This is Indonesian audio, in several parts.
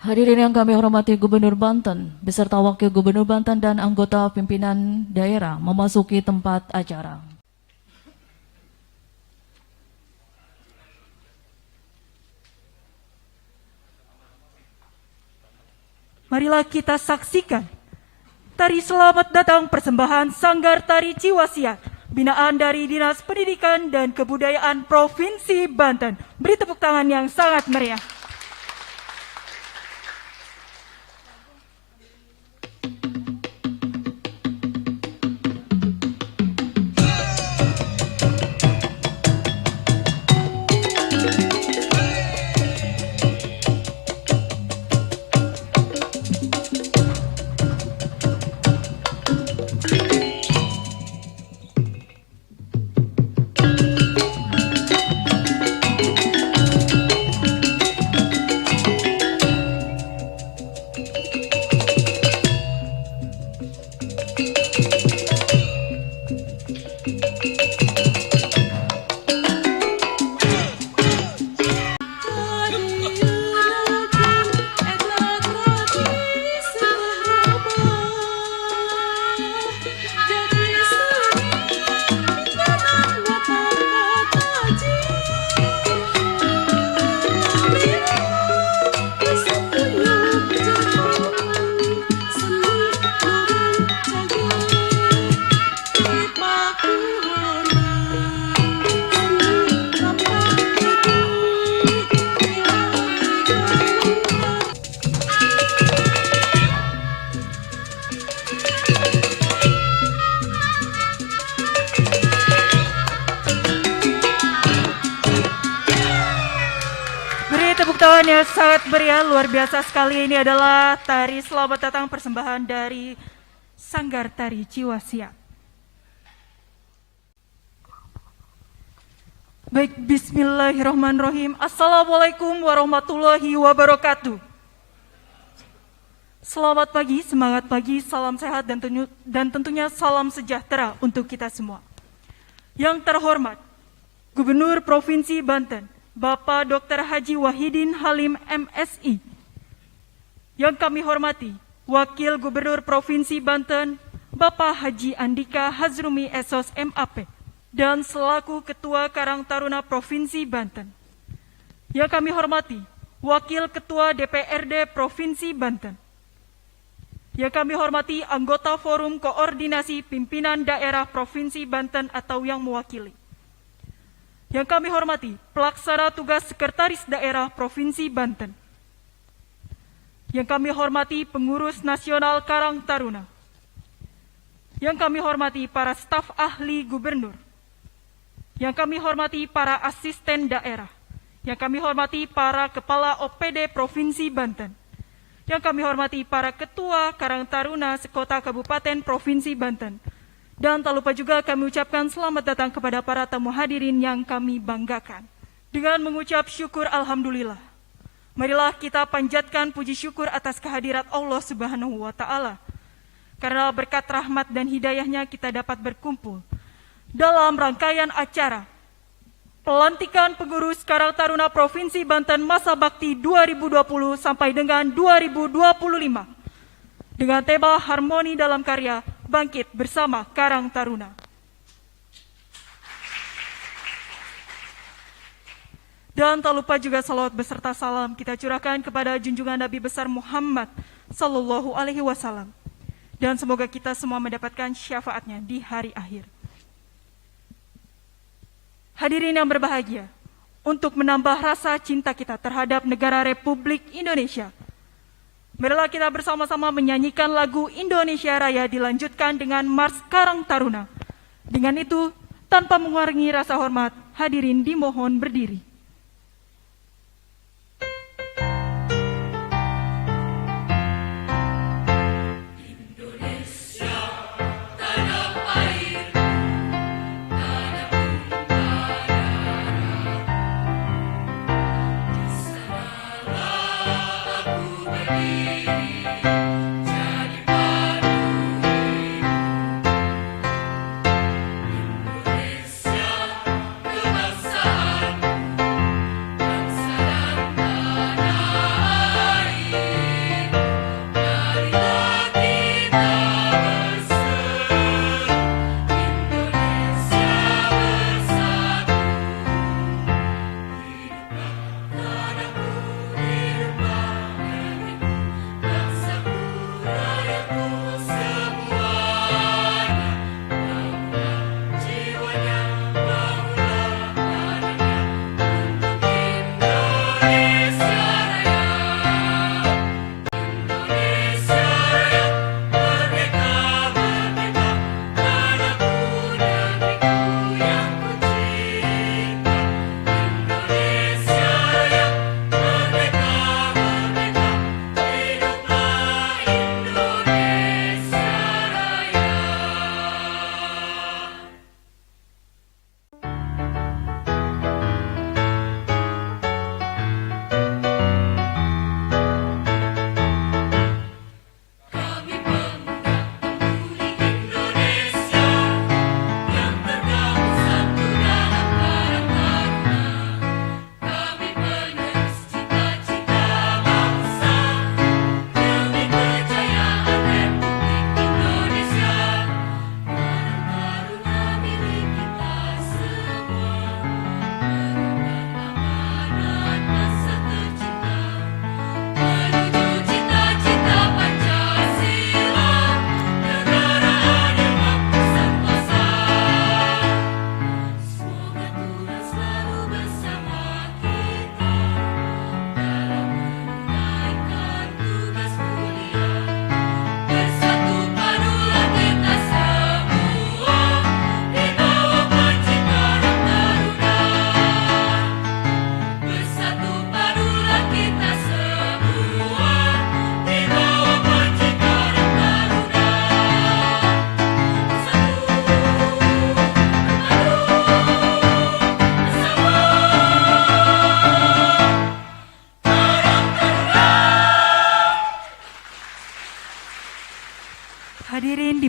Hadirin yang kami hormati, Gubernur Banten beserta Wakil Gubernur Banten dan anggota pimpinan daerah memasuki tempat acara. Marilah kita saksikan tari selamat datang persembahan Sanggar Tari Ciwasiat, binaan dari Dinas Pendidikan dan Kebudayaan Provinsi Banten. Beri tepuk tangan yang sangat meriah. Yang sangat meriah, luar biasa sekali. Ini adalah tari selamat datang persembahan dari Sanggar Tari Ciwasiat. Baik, bismillahirrahmanirrahim. Assalamualaikum warahmatullahi wabarakatuh. Selamat pagi, semangat pagi, salam sehat dan tentunya salam sejahtera untuk kita semua. Yang terhormat, Gubernur Provinsi Banten, Bapak Dr. Haji Wahidin Halim MSI. Yang kami hormati, Wakil Gubernur Provinsi Banten, Bapak Haji Andika Hazrumi SOS MAP, dan selaku Ketua Karang Taruna Provinsi Banten. Yang kami hormati, Wakil Ketua DPRD Provinsi Banten. Yang kami hormati, anggota Forum Koordinasi Pimpinan Daerah Provinsi Banten atau yang mewakili. Yang kami hormati, Pelaksana Tugas Sekretaris Daerah Provinsi Banten. Yang kami hormati, Pengurus Nasional Karang Taruna. Yang kami hormati, para staf ahli gubernur. Yang kami hormati, para asisten daerah. Yang kami hormati, para kepala OPD Provinsi Banten. Yang kami hormati, para ketua Karang Taruna sekota kabupaten Provinsi Banten. Dan tak lupa juga kami ucapkan selamat datang kepada para tamu hadirin yang kami banggakan. Dengan mengucap syukur Alhamdulillah, marilah kita panjatkan puji syukur atas kehadirat Allah Subhanahu wa Ta'ala. Karena berkat rahmat dan hidayahnya kita dapat berkumpul dalam rangkaian acara pelantikan pengurus Karang Taruna Provinsi Banten masa bakti 2020 sampai dengan 2025 dengan tema Harmoni dalam Karya, Bangkit Bersama Karang Taruna. Dan tak lupa juga salawat beserta salam kita curahkan kepada junjungan Nabi besar Muhammad Sallallahu Alaihi Wasallam. Dan semoga kita semua mendapatkan syafaatnya di hari akhir. Hadirin yang berbahagia, untuk menambah rasa cinta kita terhadap negara Republik Indonesia, marilah kita bersama-sama menyanyikan lagu Indonesia Raya dilanjutkan dengan Mars Karang Taruna. Dengan itu, tanpa mengurangi rasa hormat, hadirin dimohon berdiri.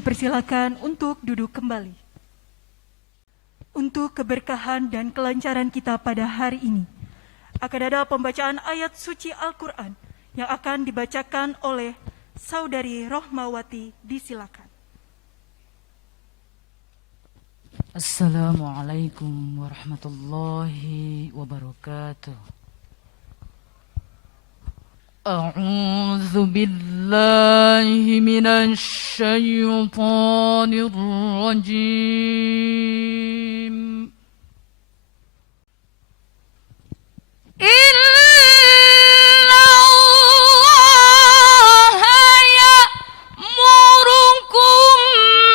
dipersilakan untuk duduk kembali. Untuk keberkahan dan kelancaran kita pada hari ini, akan ada pembacaan ayat suci Al-Quran yang akan dibacakan oleh Saudari Rohmawati. Disilakan. Assalamualaikum warahmatullahi wabarakatuh. A'udzu billahi minasy syaithanir rajim. Inna Allaha ya'murukum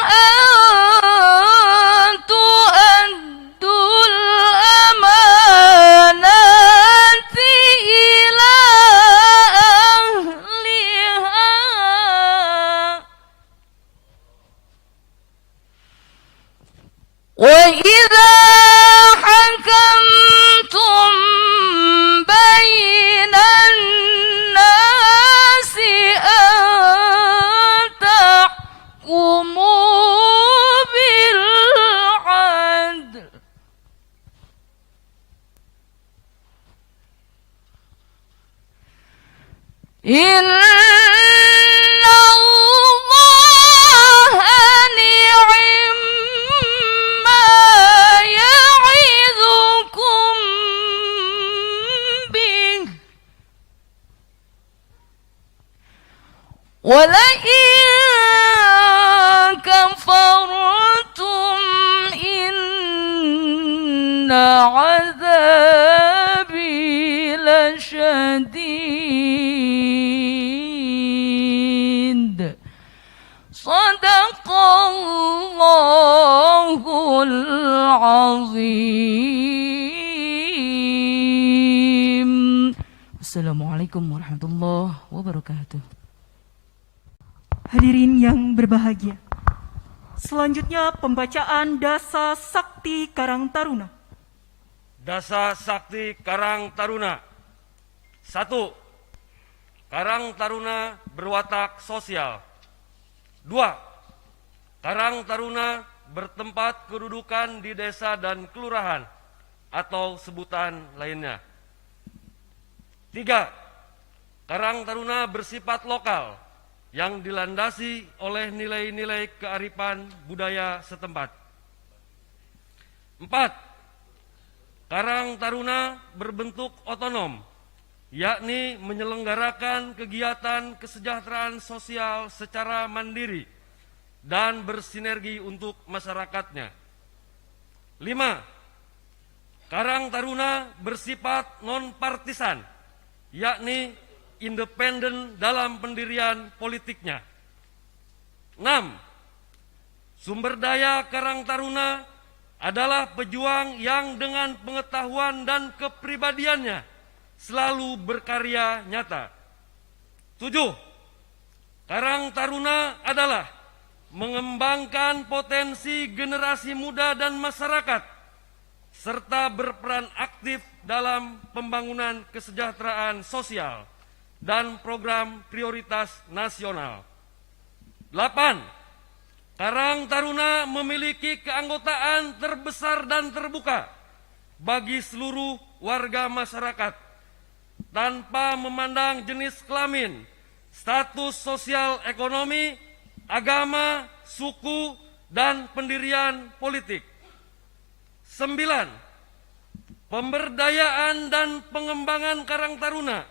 an tu'addul amanati ila ahliha wa idza hakamtum bainan nasi an tahkumu bil adl. Inna Allaha ni'ma ya'idukum bih wa la in kafartum inna 'adzabi lasyadid. Sadaqallahul azim. Assalamualaikum warahmatullahi wabarakatuh. Hadirin yang berbahagia, selanjutnya pembacaan Dasa Sakti Karang Taruna. Dasa Sakti Karang Taruna. 1. Karang Taruna berwatak sosial. 2. Karang Taruna bertempat kedudukan di desa dan kelurahan atau sebutan lainnya. 3. Karang Taruna bersifat lokal yang dilandasi oleh nilai-nilai kearifan budaya setempat. 4. Karang Taruna berbentuk otonom, yakni menyelenggarakan kegiatan kesejahteraan sosial secara mandiri dan bersinergi untuk masyarakatnya. 5. Karang Taruna bersifat non-partisan, yakni independen dalam pendirian politiknya. 6. Sumber daya Karang Taruna adalah pejuang yang dengan pengetahuan dan kepribadiannya selalu berkarya nyata. 7. Karang Taruna adalah mengembangkan potensi generasi muda dan masyarakat, serta berperan aktif dalam pembangunan kesejahteraan sosial dan program prioritas nasional. 8. Karang Taruna memiliki keanggotaan terbesar dan terbuka bagi seluruh warga masyarakat, tanpa memandang jenis kelamin, status sosial ekonomi, agama, suku, dan pendirian politik. 9. Pemberdayaan dan pengembangan Karang Taruna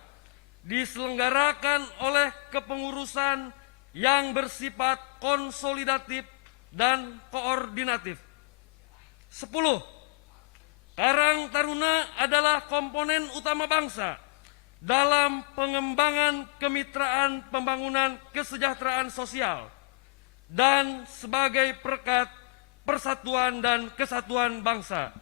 diselenggarakan oleh kepengurusan yang bersifat konsolidatif dan koordinatif. 10. Karang Taruna adalah komponen utama bangsa dalam pengembangan kemitraan pembangunan kesejahteraan sosial dan sebagai perekat persatuan dan kesatuan bangsa.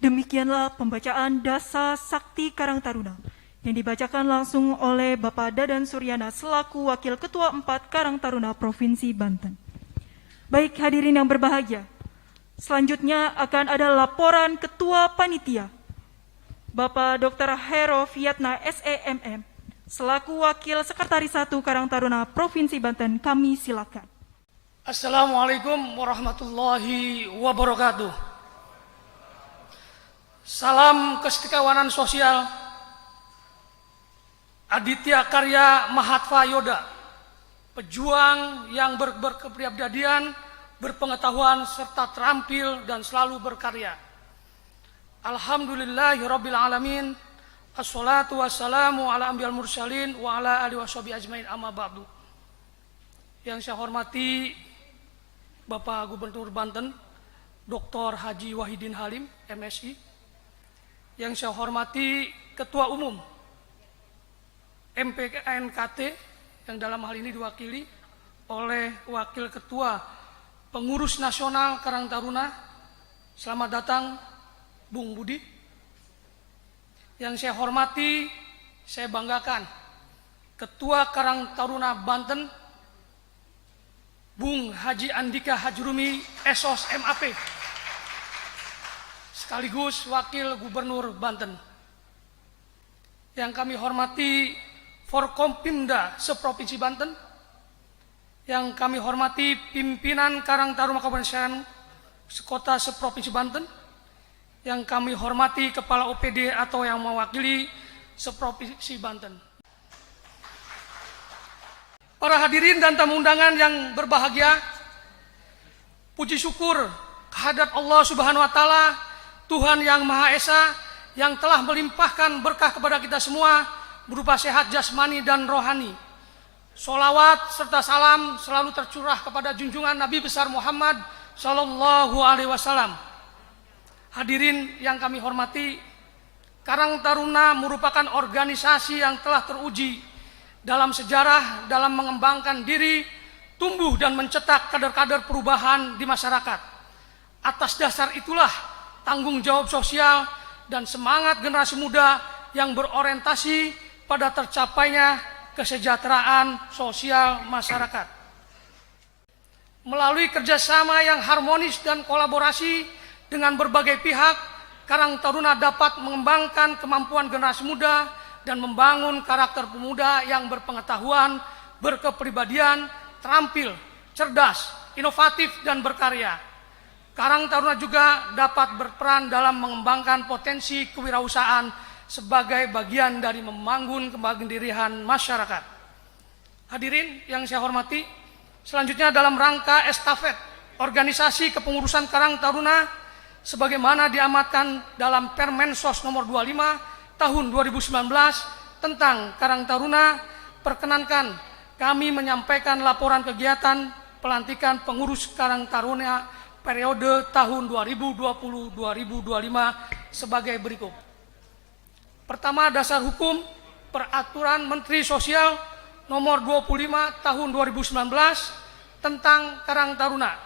Demikianlah pembacaan Dasa Sakti Karang Taruna yang dibacakan langsung oleh Bapak Dadan Suryana selaku Wakil Ketua 4 Karang Taruna Provinsi Banten. Baik hadirin yang berbahagia, selanjutnya akan ada laporan Ketua Panitia, Bapak Dr. Hero Fiatna SEMM, Selaku Wakil Sekretaris 1 Karang Taruna Provinsi Banten, kami silakan. Assalamualaikum warahmatullahi wabarakatuh. Salam kesetiakawanan sosial Aditya Karya Mahatma Yoda, pejuang yang berkepribadian, berpengetahuan, serta terampil dan selalu berkarya. Alhamdulillahirabbil alamin. Assalatu wassalamu ala ambiyal mursalin wa ala alihi washabihi ajmain, amma ba'du. Yang saya hormati Bapak Gubernur Banten Dr. Haji Wahidin Halim, MSI. Yang saya hormati Ketua Umum MPKNKT yang dalam hal ini diwakili oleh Wakil Ketua Pengurus Nasional Karang Taruna. Selamat datang Bung Budi. Yang saya hormati, saya banggakan Ketua Karang Taruna Banten Bung Haji Andika Hajrumi, Esos MAP, sekaligus Wakil Gubernur Banten. Yang kami hormati Forkompimda Seprovinsi Banten, yang kami hormati pimpinan Karang Taruna Kabupaten Kota Seprovinsi Banten, yang kami hormati Kepala OPD atau yang mewakili Seprovinsi Banten. Para hadirin dan tamu undangan yang berbahagia, puji syukur kehadirat Allah Subhanahu wa Ta'ala, Tuhan yang Maha Esa, yang telah melimpahkan berkah kepada kita semua berupa sehat jasmani dan rohani. Sholawat serta salam selalu tercurah kepada junjungan Nabi besar Muhammad Sallallahu Alaihi Wasallam. Hadirin yang kami hormati, Karang Taruna merupakan organisasi yang telah teruji dalam sejarah dalam mengembangkan diri, tumbuh dan mencetak kader-kader perubahan di masyarakat. Atas dasar itulah tanggung jawab sosial dan semangat generasi muda yang berorientasi pada tercapainya kesejahteraan sosial masyarakat. Melalui kerjasama yang harmonis dan kolaborasi dengan berbagai pihak, Karang Taruna dapat mengembangkan kemampuan generasi muda dan membangun karakter pemuda yang berpengetahuan, berkepribadian, terampil, cerdas, inovatif, dan berkarya. Karang Taruna juga dapat berperan dalam mengembangkan potensi kewirausahaan sebagai bagian dari membangun kemandirian masyarakat. Hadirin yang saya hormati, selanjutnya dalam rangka estafet organisasi kepengurusan Karang Taruna sebagaimana diamatkan dalam Permensos nomor 25 tahun 2019 tentang Karang Taruna, perkenankan kami menyampaikan laporan kegiatan pelantikan pengurus Karang Taruna periode tahun 2020-2025 sebagai berikut. Pertama, dasar hukum Peraturan Menteri Sosial nomor 25 tahun 2019 tentang Karang Taruna.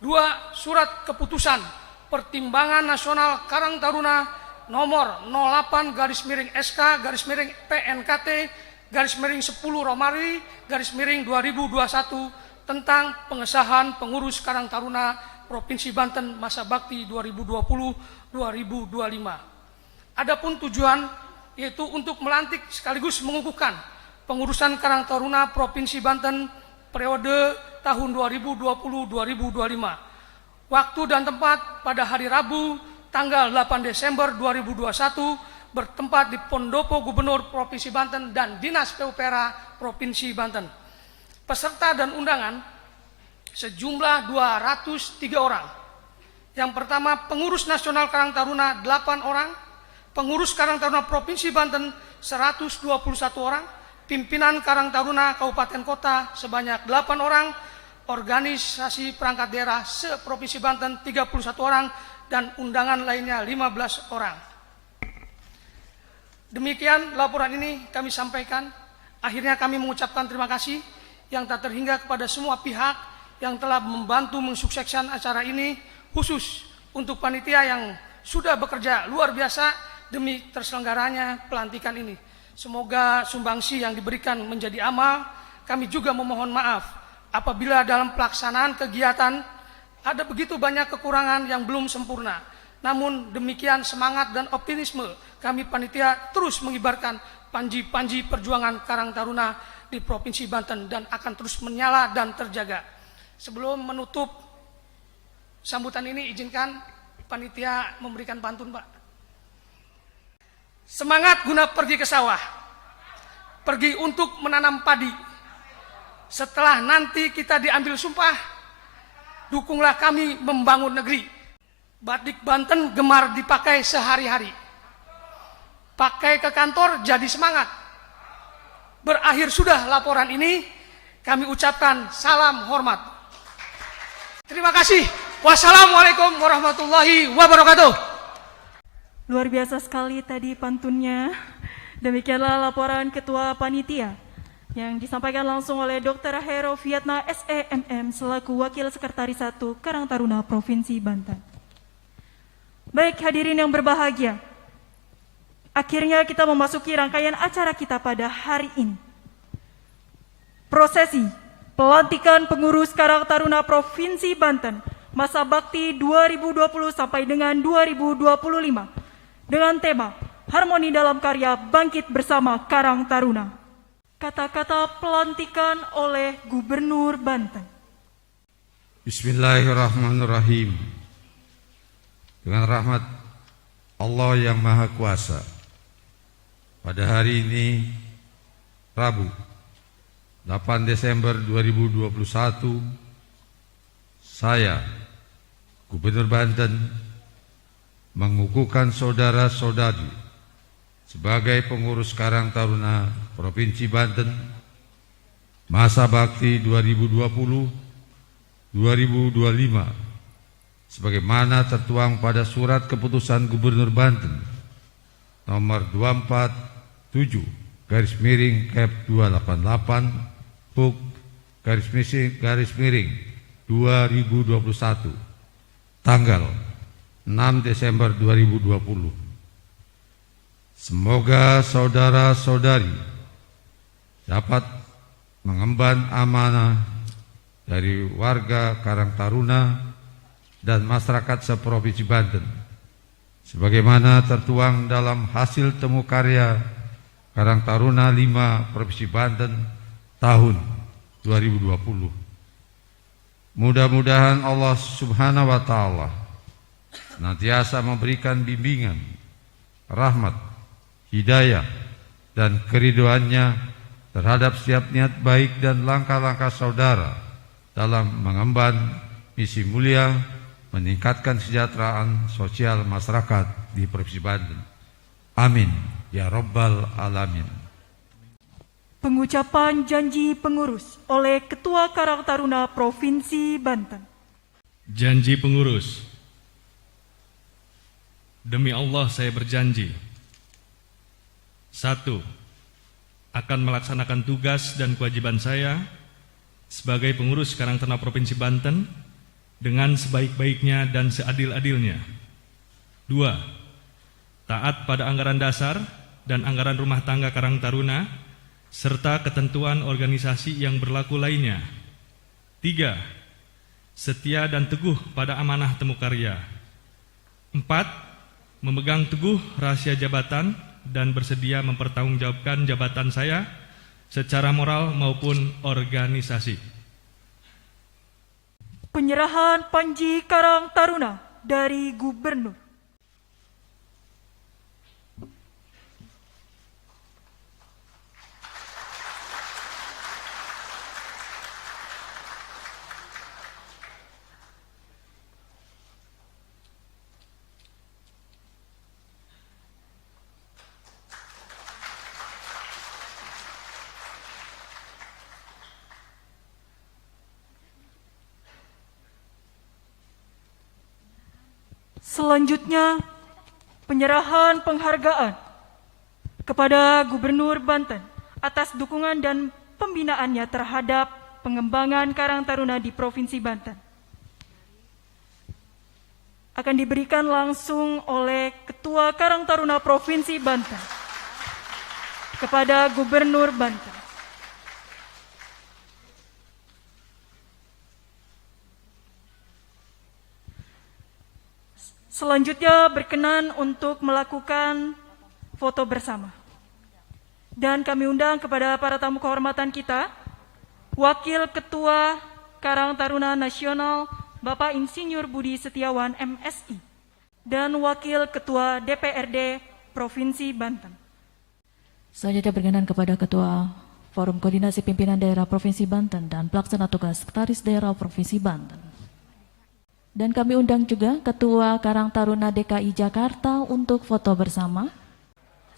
2. Surat keputusan Pertimbangan Nasional Karang Taruna nomor 08-PNKT-10-10-Romari-2021 tentang pengesahan pengurus Karang Taruna Provinsi Banten masa bakti 2020-2025. Adapun tujuan yaitu untuk melantik sekaligus mengukuhkan pengurusan Karang Taruna Provinsi Banten periode tahun 2020-2025. Waktu dan tempat pada hari Rabu tanggal 8 Desember 2021 bertempat di Pendopo Gubernur Provinsi Banten dan Dinas PUPera Provinsi Banten. Peserta dan undangan sejumlah 203 orang. Yang pertama, pengurus nasional Karang Taruna 8 orang, pengurus Karang Taruna Provinsi Banten 121 orang, pimpinan Karang Taruna Kabupaten Kota sebanyak 8 orang, organisasi perangkat daerah se-Provinsi Banten 31 orang, dan undangan lainnya 15 orang. Demikian laporan ini kami sampaikan. Akhirnya kami mengucapkan terima kasih yang tak terhingga kepada semua pihak yang telah membantu mensukseskan acara ini, khusus untuk panitia yang sudah bekerja luar biasa demi terselenggaranya pelantikan ini. Semoga sumbangsi yang diberikan menjadi amal. Kami juga memohon maaf apabila dalam pelaksanaan kegiatan ada begitu banyak kekurangan yang belum sempurna. Namun demikian semangat dan optimisme kami panitia terus mengibarkan panji-panji perjuangan Karang Taruna di Provinsi Banten dan akan terus menyala dan terjaga. Sebelum menutup sambutan ini, izinkan panitia memberikan pantun, Pak. Semangat guna pergi ke sawah, pergi untuk menanam padi. Setelah nanti kita diambil sumpah, dukunglah kami membangun negeri. Batik Banten gemar dipakai sehari-hari. Pakai ke kantor jadi semangat. Berakhir sudah laporan ini, kami ucapkan salam hormat. Terima kasih. Wassalamualaikum warahmatullahi wabarakatuh. Luar biasa sekali tadi pantunnya. Demikianlah laporan Ketua Panitia yang disampaikan langsung oleh Dr. Hero Viatna SEMM selaku Wakil Sekretaris 1 Karang Taruna Provinsi Banten. Baik hadirin yang berbahagia, akhirnya kita memasuki rangkaian acara kita pada hari ini. Prosesi pelantikan pengurus Karang Taruna Provinsi Banten masa bakti 2020 sampai dengan 2025 dengan tema Harmoni dalam Karya Bangkit Bersama Karang Taruna. Kata-kata pelantikan oleh Gubernur Banten. Bismillahirrahmanirrahim. Dengan rahmat Allah yang Maha Kuasa, pada hari ini Rabu 8 Desember 2021, saya Gubernur Banten mengukuhkan saudara-saudari sebagai pengurus Karang Taruna Provinsi Banten masa bakti 2020-2025 sebagaimana tertuang pada surat keputusan Gubernur Banten nomor 247/Kep 288 Puk _2021 tanggal 6 Desember 2020. Semoga saudara-saudari dapat mengemban amanah dari warga Karang Taruna dan masyarakat seprovinsi Banten sebagaimana tertuang dalam hasil temu karya Karang Taruna 5 Provinsi Banten tahun 2020. Mudah-mudahan Allah Subhanahu wa taala senantiasa memberikan bimbingan, rahmat, hidayah dan keridhoannya terhadap setiap niat baik dan langkah-langkah saudara dalam mengemban misi mulia meningkatkan kesejahteraan sosial masyarakat di Provinsi Banten. Amin ya Rabbal Alamin. Pengucapan janji pengurus oleh Ketua Karang Taruna Provinsi Banten. Janji pengurus. Demi Allah saya berjanji. 1. Akan melaksanakan tugas dan kewajiban saya sebagai pengurus Karang Taruna Provinsi Banten dengan sebaik-baiknya dan seadil-adilnya. 2. Taat pada anggaran dasar dan anggaran rumah tangga Karang Taruna serta ketentuan organisasi yang berlaku lainnya. 3. Setia dan teguh pada amanah temu karya. 4. Memegang teguh rahasia jabatan dan bersedia mempertanggungjawabkan jabatan saya secara moral maupun organisasi. Penyerahan Panji Karang Taruna dari Gubernur. Selanjutnya, penyerahan penghargaan kepada Gubernur Banten atas dukungan dan pembinaannya terhadap pengembangan Karang Taruna di Provinsi Banten. Akan diberikan langsung oleh Ketua Karang Taruna Provinsi Banten kepada Gubernur Banten. Selanjutnya berkenan untuk melakukan foto bersama. Dan kami undang kepada para tamu kehormatan kita, Wakil Ketua Karang Taruna Nasional Bapak Insinyur Budi Setiawan MSI, dan Wakil Ketua DPRD Provinsi Banten. Selanjutnya berkenan kepada Ketua Forum Koordinasi Pimpinan Daerah Provinsi Banten dan Pelaksana Tugas Sekretaris Daerah Provinsi Banten. Dan kami undang juga Ketua Karang Taruna DKI Jakarta untuk foto bersama.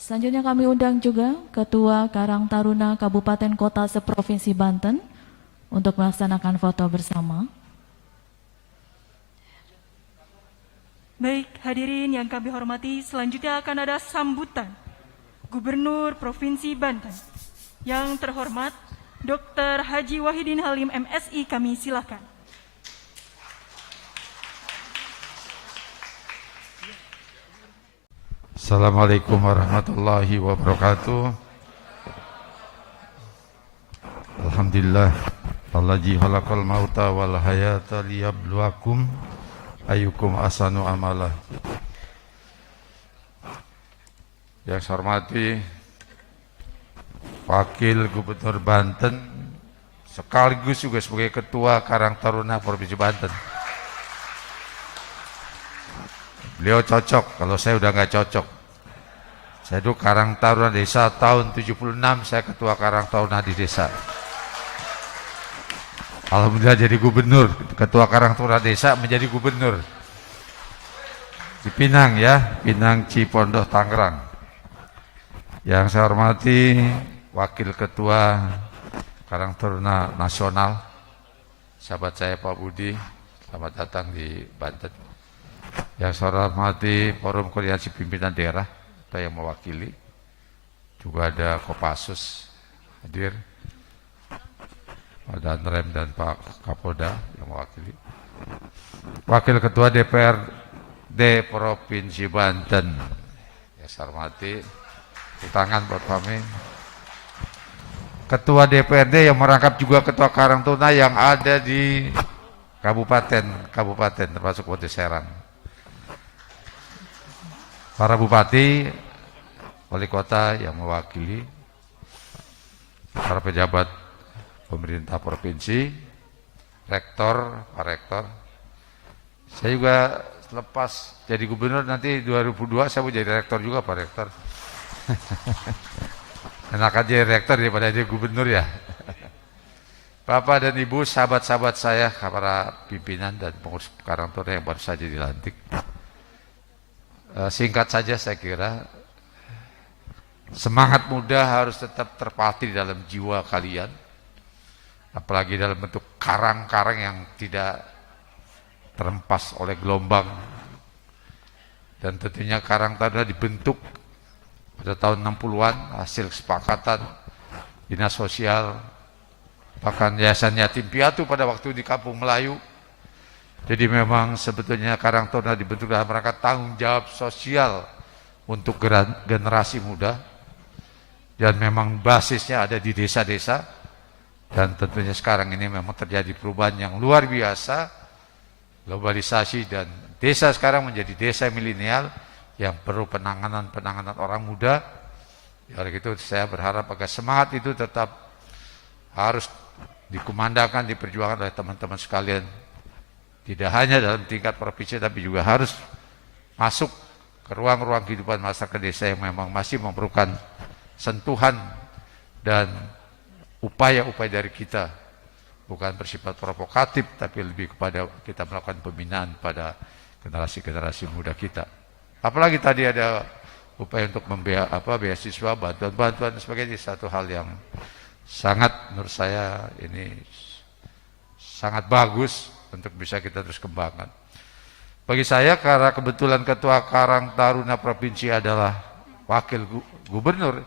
Selanjutnya kami undang juga Ketua Karang Taruna Kabupaten Kota Seprovinsi Banten untuk melaksanakan foto bersama. Baik, hadirin yang kami hormati, selanjutnya akan ada sambutan Gubernur Provinsi Banten. Yang terhormat, Dr. Haji Wahidin Halim MSI, kami silakan. Assalamualaikum warahmatullahi wabarakatuh. Alhamdulillah, allazi khalaqal mauta wal hayata liyabluwakum ayyukum ahsanu amala. Yang saya hormati Wakil Gubernur Banten sekaligus juga sebagai Ketua Karang Taruna Provinsi Banten. Beliau cocok, kalau saya udah nggak cocok. Saya dulu Karang Taruna Desa tahun 76, saya Ketua Karang Taruna di desa. Alhamdulillah jadi gubernur, Ketua Karang Taruna Desa menjadi gubernur. Di Pinang ya, Pinang Cipondoh Tangerang. Yang saya hormati Wakil Ketua Karang Taruna Nasional, sahabat saya Pak Budi, selamat datang di Banten. Yang saya hormati Forum Koordinasi Pimpinan Daerah, saya yang mewakili. Juga ada Kopassus hadir, Pak Danrem dan Pak Kapolda yang mewakili. Wakil Ketua DPRD Provinsi Banten, yang saya hormati, tangan buat kami. Ketua DPRD yang merangkap juga Ketua Karang Taruna yang ada di kabupaten termasuk Kota Serang. Para bupati, wali kota yang mewakili, para pejabat pemerintah provinsi, rektor, Pak Rektor. Saya juga lepas jadi gubernur nanti 2002 saya mau jadi rektor juga, Pak Rektor. Enak aja rektor daripada jadi gubernur ya. Bapak dan Ibu, sahabat-sahabat saya, para pimpinan dan pengurus Karang Taruna yang baru saja dilantik. Singkat saja saya kira, semangat muda harus tetap terpatri dalam jiwa kalian, apalagi dalam bentuk karang-karang yang tidak terhempas oleh gelombang. Dan tentunya Karang Taruna dibentuk pada tahun 60-an hasil kesepakatan Dinas Sosial, bahkan Yayasan Yatim Piatu pada waktu di Kampung Melayu. Jadi memang sebetulnya Karang Taruna dibentuk dalam rangka tanggung jawab sosial untuk generasi muda, dan memang basisnya ada di desa-desa. Dan tentunya sekarang ini memang terjadi perubahan yang luar biasa, globalisasi, dan desa sekarang menjadi desa milenial yang perlu penanganan orang muda. Oleh itu saya berharap agar semangat itu tetap harus dikumandangkan, diperjuangkan oleh teman-teman sekalian. Tidak hanya dalam tingkat provinsi, tapi juga harus masuk ke ruang-ruang kehidupan masyarakat desa yang memang masih memerlukan sentuhan dan upaya-upaya dari kita. Bukan bersifat provokatif, tapi lebih kepada kita melakukan pembinaan pada generasi-generasi muda kita. Apalagi tadi ada upaya untuk beasiswa, bantuan-bantuan dan sebagainya, satu hal yang sangat menurut saya ini sangat bagus untuk bisa kita terus kembangkan. Bagi saya, karena kebetulan Ketua Karang Taruna Provinsi adalah Wakil Gubernur,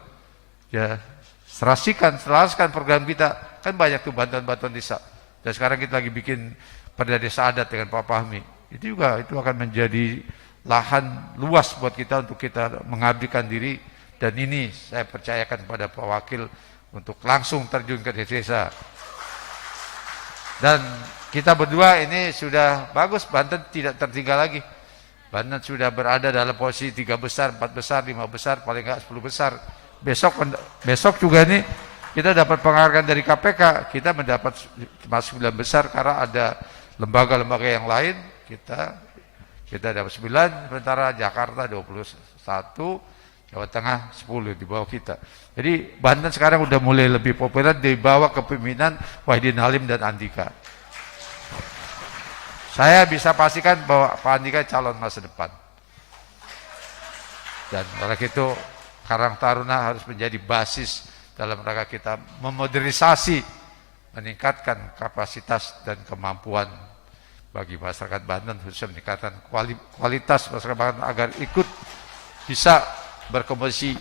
ya selaskan program kita, kan banyak tuh bantuan-bantuan desa. Dan sekarang kita lagi bikin Perda Desa Adat dengan Pak Fahmi. Itu akan menjadi lahan luas buat kita untuk kita mengabdikan diri, dan ini saya percayakan kepada Pak Wakil untuk langsung terjun ke desa. Dan kita berdua ini sudah bagus, Banten tidak tertinggal lagi. Banten sudah berada dalam posisi 3 besar, 4 besar, 5 besar, paling enggak 10 besar. Besok juga nih kita dapat penghargaan dari KPK, kita mendapat masuk 9 besar karena ada lembaga-lembaga yang lain, kita dapat 9, sementara Jakarta 21, Jawa Tengah 10 di bawah kita. Jadi Banten sekarang udah mulai lebih populer di bawah kepemimpinan Wahidin Halim dan Andika. Saya bisa pastikan bahwa Pak Andika calon masa depan. Dan oleh itu Karang Taruna harus menjadi basis dalam rangka kita memodernisasi, meningkatkan kapasitas dan kemampuan bagi masyarakat Banten, khususnya meningkatkan kualitas masyarakat Banten agar ikut bisa berkompetisi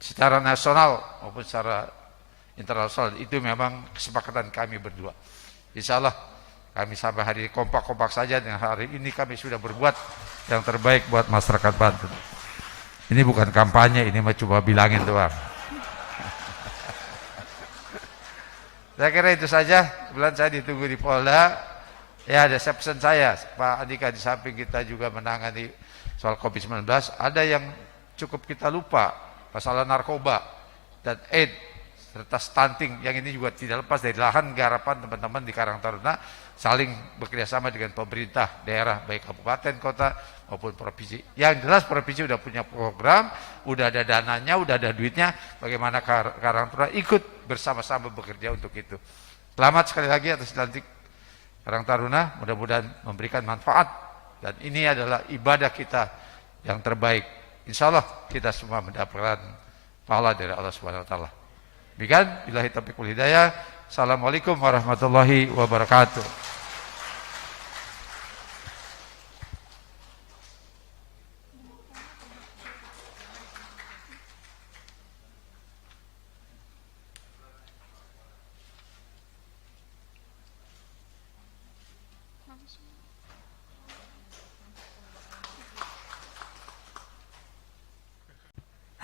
secara nasional maupun secara internasional. Itu memang kesepakatan kami berdua. Insya Allah kami sampai hari ini kompak-kompak saja, dengan hari ini kami sudah berbuat yang terbaik buat masyarakat Banten. Ini bukan kampanye, ini mah cuma bilangin doang. Saya kira itu saja. Kebetulan saya ditunggu di Polda. Ya, ada pesan saya, Pak Andika, di samping kita juga menangani soal COVID-19, ada yang cukup kita lupa, masalah narkoba dan AIDS serta stunting, yang ini juga tidak lepas dari lahan garapan teman-teman di Karang Taruna saling bekerjasama dengan pemerintah daerah, baik kabupaten, kota maupun provinsi. Yang jelas provinsi udah punya program, udah ada dananya, udah ada duitnya, bagaimana Karang Taruna ikut bersama-sama bekerja untuk itu. Selamat sekali lagi atas dilantik Karang Taruna, mudah-mudahan memberikan manfaat, dan ini adalah ibadah kita yang terbaik. Insya Allah kita semua mendapatkan pahala dari Allah Subhanahu Wa Taala. Demikian, billahi taufiq wal hidayah. Assalamualaikum warahmatullahi wabarakatuh.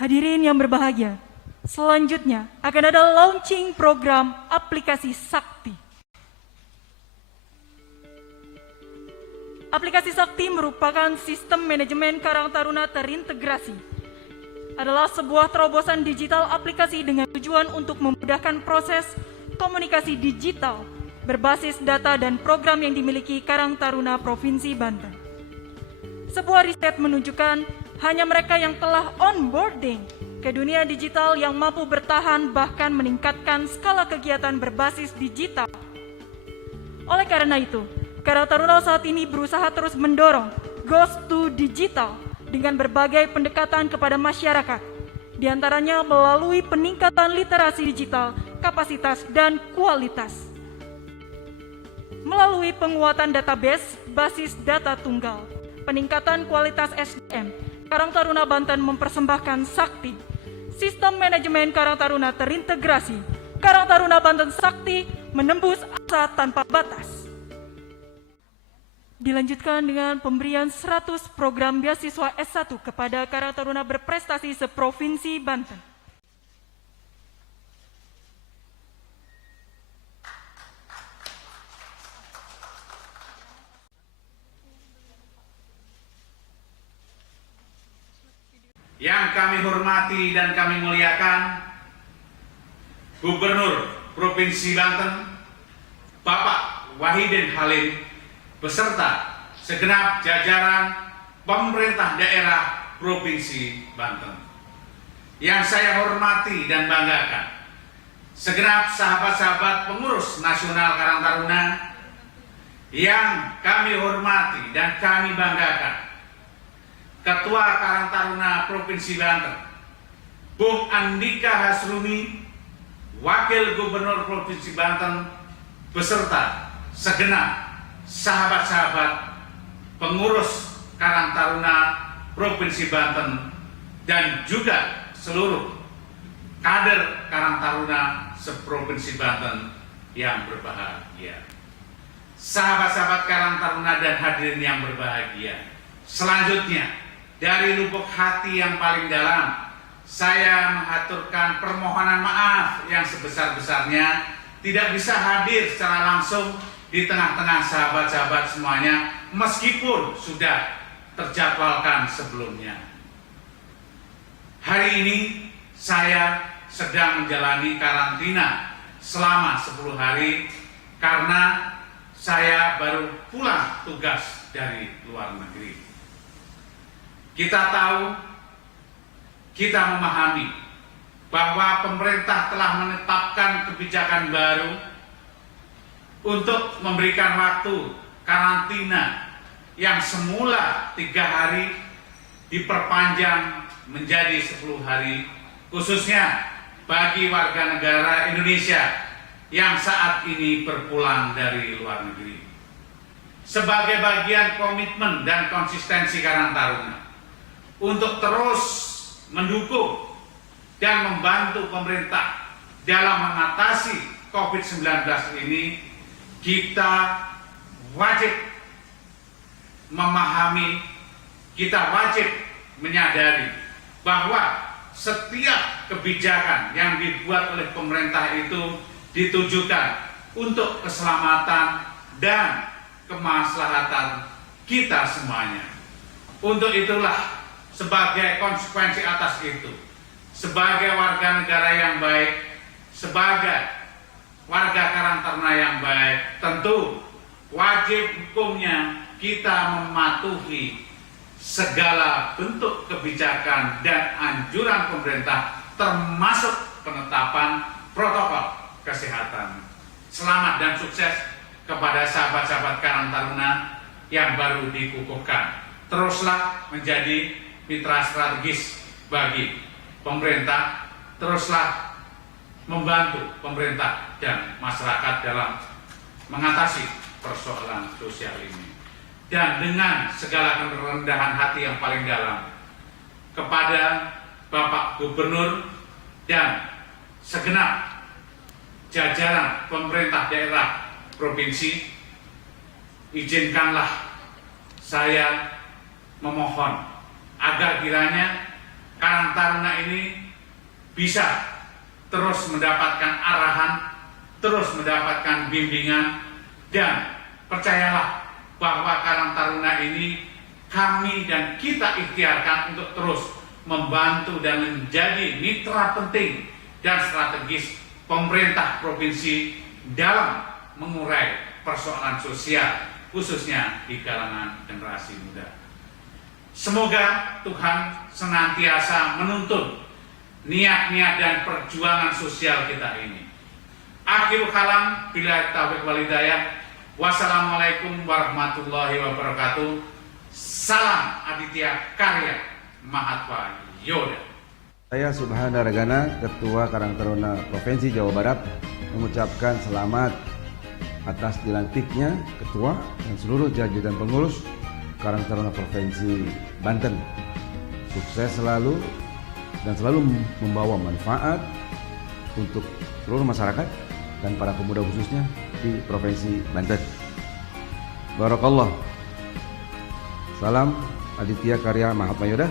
Hadirin yang berbahagia, selanjutnya akan ada launching program aplikasi Sakti. Aplikasi Sakti merupakan sistem manajemen Karang Taruna terintegrasi. Adalah sebuah terobosan digital aplikasi dengan tujuan untuk memudahkan proses komunikasi digital berbasis data dan program yang dimiliki Karang Taruna Provinsi Banten. Sebuah riset menunjukkan hanya mereka yang telah onboarding ke dunia digital yang mampu bertahan bahkan meningkatkan skala kegiatan berbasis digital. Oleh karena itu, Karang Taruna saat ini berusaha terus mendorong Goes to Digital dengan berbagai pendekatan kepada masyarakat, diantaranya melalui peningkatan literasi digital, kapasitas, dan kualitas. Melalui penguatan database basis data tunggal, peningkatan kualitas SDM, Karang Taruna Banten mempersembahkan Sakti, sistem manajemen Karang Taruna terintegrasi. Karang Taruna Banten Sakti menembus asa tanpa batas. Dilanjutkan dengan pemberian 100 program beasiswa S1 kepada Karang Taruna berprestasi seprovinsi Banten. Yang kami hormati dan kami muliakan Gubernur Provinsi Banten Bapak Wahidin Halim beserta segenap jajaran pemerintah daerah Provinsi Banten. Yang saya hormati dan banggakan segenap sahabat-sahabat pengurus nasional Karang Taruna. Yang kami hormati dan kami banggakan Ketua Karang Taruna Provinsi Banten, Bung Andika Hasrumi, Wakil Gubernur Provinsi Banten, beserta segenap sahabat-sahabat pengurus Karang Taruna Provinsi Banten, dan juga seluruh kader Karang Taruna seprovinsi Banten yang berbahagia. Sahabat-sahabat Karang Taruna dan hadirin yang berbahagia, selanjutnya, dari lubuk hati yang paling dalam, saya mengaturkan permohonan maaf yang sebesar-besarnya tidak bisa hadir secara langsung di tengah-tengah sahabat-sahabat semuanya, meskipun sudah terjadwalkan sebelumnya. Hari ini saya sedang menjalani karantina selama 10 hari karena saya baru pulang tugas dari luar negeri. Kita tahu, kita memahami bahwa pemerintah telah menetapkan kebijakan baru untuk memberikan waktu karantina yang semula 3 hari diperpanjang menjadi 10 hari, khususnya bagi warga negara Indonesia yang saat ini berpulang dari luar negeri. Sebagai bagian komitmen dan konsistensi Karang Taruna untuk terus mendukung dan membantu pemerintah dalam mengatasi COVID-19 ini, kita wajib memahami, kita wajib menyadari bahwa setiap kebijakan yang dibuat oleh pemerintah itu ditujukan untuk keselamatan dan kemaslahatan kita semuanya. Untuk itulah, sebagai konsekuensi atas itu, sebagai warga negara yang baik, sebagai warga Karang Taruna yang baik, tentu wajib hukumnya kita mematuhi segala bentuk kebijakan dan anjuran pemerintah, termasuk penetapan protokol kesehatan. Selamat dan sukses kepada sahabat-sahabat Karang Taruna yang baru dikukuhkan. Teruslah menjadi mitra strategis bagi pemerintah, teruslah membantu pemerintah dan masyarakat dalam mengatasi persoalan sosial ini. Dan dengan segala kerendahan hati yang paling dalam kepada Bapak Gubernur dan segenap jajaran pemerintah daerah provinsi, izinkanlah saya memohon agar kiranya Karang Taruna ini bisa terus mendapatkan arahan, terus mendapatkan bimbingan, dan percayalah bahwa Karang Taruna ini kami dan kita ikhtiarkan untuk terus membantu dan menjadi mitra penting dan strategis pemerintah provinsi dalam mengurai persoalan sosial, khususnya di kalangan generasi muda. Semoga Tuhan senantiasa menuntun niat-niat dan perjuangan sosial kita ini. Akhirul kalam, billahi taufiq wal hidayah. Wassalamualaikum warahmatullahi wabarakatuh. Salam Aditya Karya Mahatma Yoda. Saya Subhana Ragana, Ketua Karang Taruna Provinsi Jawa Barat, mengucapkan selamat atas dilantiknya Ketua dan seluruh jajaran pengurus Karang Taruna Provinsi Banten. Sukses selalu dan selalu membawa manfaat untuk seluruh masyarakat dan para pemuda khususnya di Provinsi Banten. Barakallah. Salam Aditya Karya Mahatma Yoda.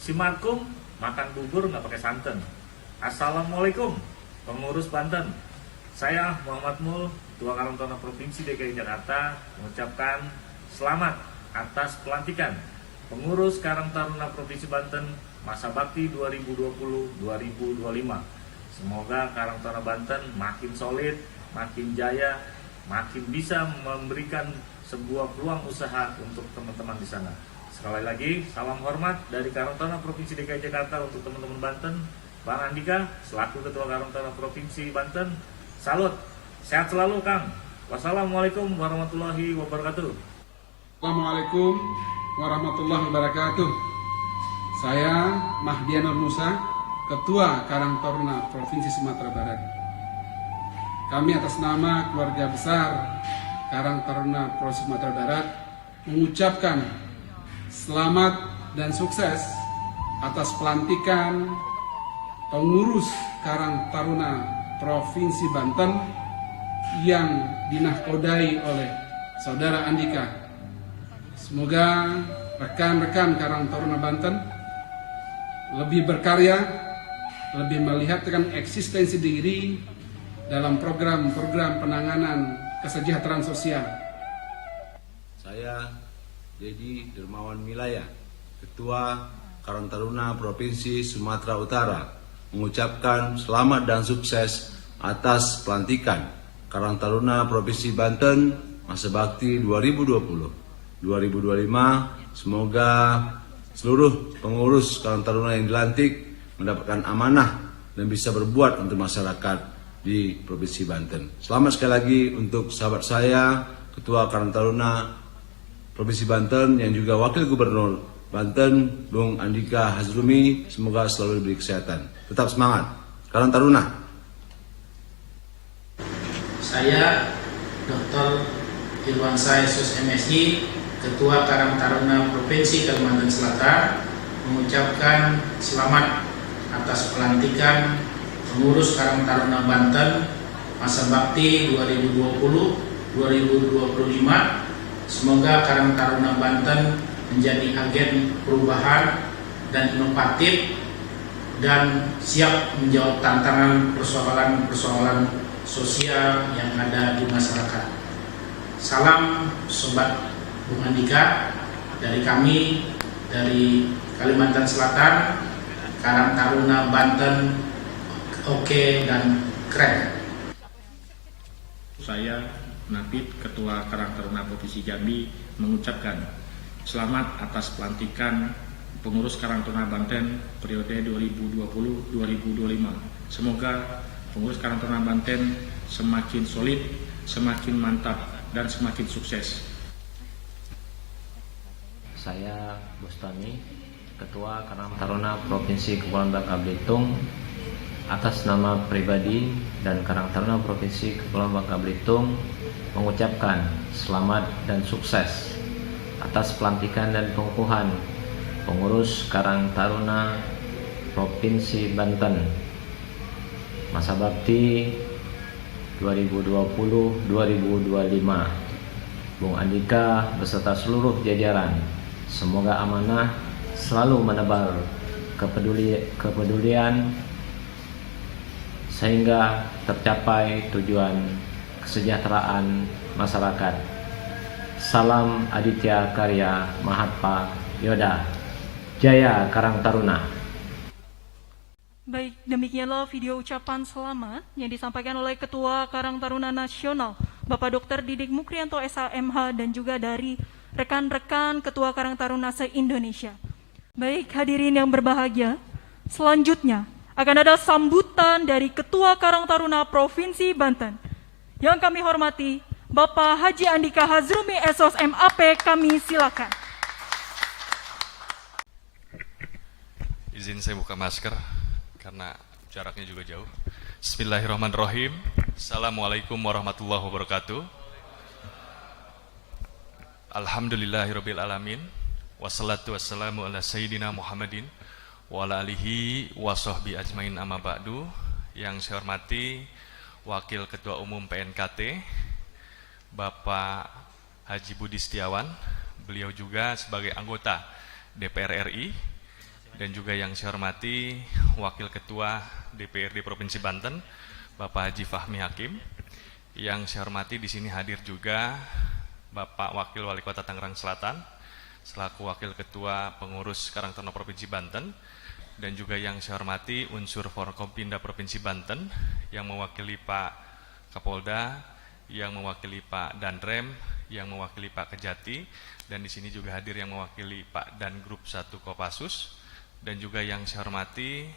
Simarkum makan bubur nggak pakai santan. Assalamualaikum pengurus Banten. Saya Muhammad Mul, Ketua Karang Taruna Provinsi DKI Jakarta, mengucapkan selamat atas pelantikan pengurus Karang Taruna Provinsi Banten masa bakti 2020-2025. Semoga Karang Taruna Banten makin solid, makin jaya, makin bisa memberikan sebuah peluang usaha untuk teman-teman di sana. Sekali lagi, salam hormat dari Karang Taruna Provinsi DKI Jakarta untuk teman-teman Banten. Bang Andika, selaku Ketua Karang Taruna Provinsi Banten, salut. Sehat selalu, Kang. Wassalamualaikum warahmatullahi wabarakatuh. Assalamualaikum warahmatullahi wabarakatuh. Saya Mahdianur Musa, Ketua Karang Taruna Provinsi Sumatera Barat. Kami atas nama keluarga besar Karang Taruna Provinsi Sumatera Barat mengucapkan selamat dan sukses atas pelantikan pengurus Karang Taruna Provinsi Banten yang dinahkodai oleh Saudara Andika. Semoga rekan-rekan Karang Taruna Banten lebih berkarya, lebih melihatkan eksistensi diri dalam program-program penanganan kesejahteraan sosial. Saya Dedi Dermawan Milaya, Ketua Karang Taruna Provinsi Sumatera Utara, mengucapkan selamat dan sukses atas pelantikan Karang Taruna Provinsi Banten masa bakti 2020-2025. Semoga seluruh pengurus Karang Taruna yang dilantik mendapatkan amanah dan bisa berbuat untuk masyarakat di Provinsi Banten. Selamat sekali lagi untuk sahabat saya, Ketua Karang Taruna Provinsi Banten yang juga Wakil Gubernur Banten, Bung Andika Hazrumi. Semoga selalu diberi kesehatan. Tetap semangat, Karang Taruna. Saya Dr. Irwansyah SOS MSI, Ketua Karang Taruna Provinsi Kalimantan Selatan, mengucapkan selamat atas pelantikan pengurus Karang Taruna Banten masa bakti 2020-2025. Semoga Karang Taruna Banten menjadi agen perubahan dan inovatif dan siap menjawab tantangan persoalan-persoalan sosial yang ada di masyarakat. Salam Sobat Bung Andika dari kami, dari Kalimantan Selatan, Karang Taruna Banten, oke dan keren. Saya Nabit, Ketua Karang Taruna Provinsi Jambi, mengucapkan selamat atas pelantikan pengurus Karang Taruna Banten periode 2020-2025. Semoga pengurus Karang Taruna Banten semakin solid, semakin mantap, dan semakin sukses. Saya Bustami, Ketua Karang Taruna Provinsi Kepulauan Bangka Belitung, atas nama pribadi dan Karang Taruna Provinsi Kepulauan Bangka Belitung mengucapkan selamat dan sukses atas pelantikan dan pengukuhan pengurus Karang Taruna Provinsi Banten masa bakti 2020-2025. Bung Andika beserta seluruh jajaran, semoga amanah selalu menebar kepedulian sehingga tercapai tujuan kesejahteraan masyarakat. Salam Aditya Karya Mahatma Yoda. Jaya Karang Taruna. Baik, demikianlah video ucapan selamat yang disampaikan oleh Ketua Karang Taruna Nasional, Bapak Dr. Didik Mukrianto SHMH, dan juga dari rekan-rekan Ketua Karang Taruna se-Indonesia. Baik, hadirin yang berbahagia, selanjutnya akan ada sambutan dari Ketua Karang Taruna Provinsi Banten. Yang kami hormati, Bapak Haji Andika Hazrumi SOS MAP, kami silakan. Izin saya buka masker karena jaraknya juga jauh. Bismillahirrahmanirrahim. Assalamualaikum warahmatullahi wabarakatuh. Alhamdulillahirabbil alamin. Wassalatu wassalamu ala sayyidina Muhammadin wa ala alihi wa sahbihi ajmain, amma ba'du. Yang saya hormati Wakil Ketua Umum PNKT Bapak Haji Budi Setiawan, beliau juga sebagai anggota DPR RI, dan juga yang saya hormati Wakil Ketua DPRD Provinsi Banten Bapak Haji Fahmi Hakim. Yang saya hormati di sini hadir juga Bapak Wakil Wali Kota Tangerang Selatan selaku Wakil Ketua Pengurus Karang Taruna Provinsi Banten, dan juga yang saya hormati unsur Forkompinda Provinsi Banten yang mewakili Pak Kapolda, yang mewakili Pak Danrem, yang mewakili Pak Kejati, dan di sini juga hadir yang mewakili Pak Dan Grup 1 Kopassus, dan juga yang saya hormati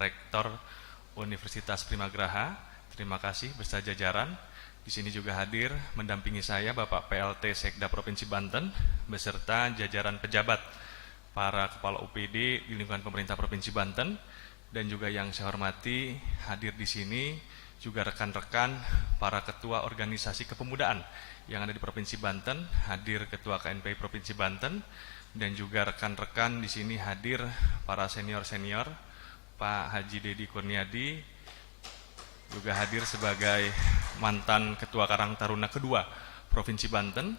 Rektor Universitas Primagraha. Terima kasih beserta jajaran. Di sini juga hadir mendampingi saya Bapak PLT Sekda Provinsi Banten beserta jajaran pejabat, para kepala UPD di lingkungan pemerintah Provinsi Banten, dan juga yang saya hormati hadir di sini juga rekan-rekan para ketua organisasi kepemudaan yang ada di Provinsi Banten, hadir Ketua KNPI Provinsi Banten, dan juga rekan-rekan di sini hadir para senior-senior, Pak Haji Dedi Kurniadi juga hadir sebagai mantan Ketua Karang Taruna kedua Provinsi Banten,